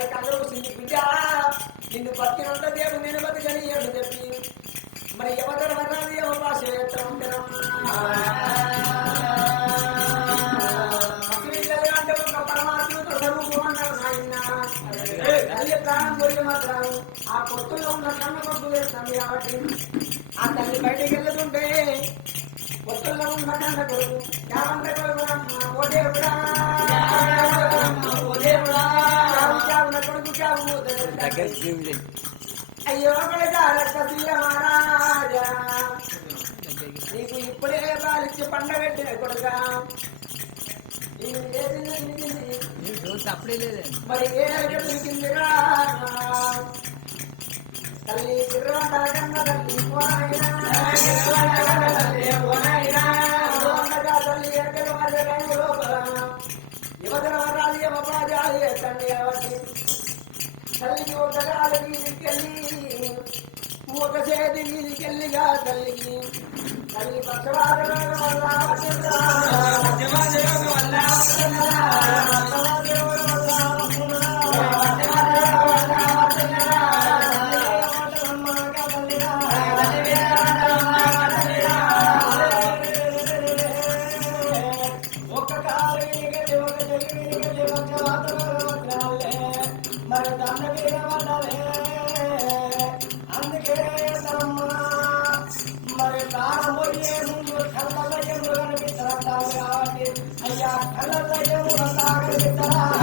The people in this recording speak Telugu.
ఒక్కసారి కళ్ళు సింది బిడ్డ నిన్ను బతికినంత దేవుడు నేను బతికని అని చెప్పి మరి ఎవరు వరాది ఎవరు భాష అంటే ఒక పరమాత్మతో స్వరూపం అంటారు నాయన తల్లి ప్రాణం పోయి మాత్రం ఆ కొట్టులో ఉన్న కన్న కొట్టు వేస్తుంది కాబట్టి ఆ తల్లి బయటికి వెళ్తుంటే కొట్టుల్లో ఉన్న కన్న కొడుకు చావంట కొడుకు ఓడే కొడుకు చావు అయ్యో మహారాజా నీకు ఇప్పుడే బాలిచ్చి పండబెట్టిన కొడుగా మరి ఏ దొరికిందిరా తల్లి కన్న తల్లి తల్లి ఎక్కడో లోపల యువతల వరాలు యమపాజాలి తండ్రి కాబట్టి తల్లికి ఒక కాలు వీధికెళ్ళి ఒక చేతి వీధికెళ్ళిగా తల్లికి తల్లి పక్షవాద ఒక్క కాలు ఒక మరి దండ అందుకే మరి ప్రాణం పోయే ముందు కళ్ళ కనిపిస్తారా కాబట్టి అయ్యా కళ్ళ కనిపిస్తారా